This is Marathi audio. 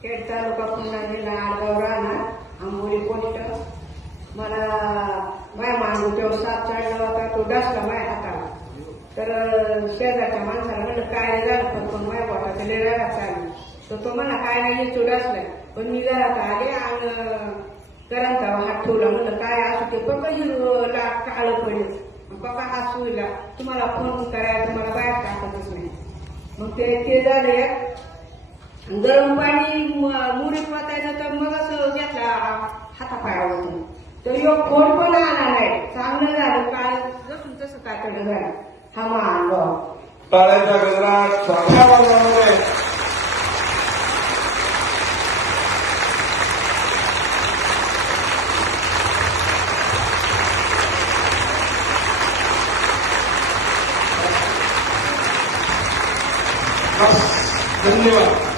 खेड तालुका पुन्हा जिल्हा आडगाव राहणार. आंबोली पोस्ट मला माय मागून साप चढला होता तो डसला माय हाताला. तर शेजारच्या माणसाला म्हणलं काय झालं पण पण माय बोटा लय चालली. तर तो म्हणा काय नाही तो डसलाय. पण मी घरात आले आणि करंता हात ठेवला. म्हणलं काय असू ते पण कधी काळं पडेल? बघा हात सुईला. तुम्हाला फोन करायला तुम्हाला बाहेर टाकतच नाही. मग ते ते झाले. गरम पाणी म- मुरीत वाचायचं तर मगच घेतला हातापायावर तर यो कोण पण आला नाही. चांगलं झालं. काळ जसून तसं कातडं झालं. हा मानलो अनुभव. टाळ्याच्या गजरात चांगल्या वाजवणारे म्हणजे. धन्यवाद.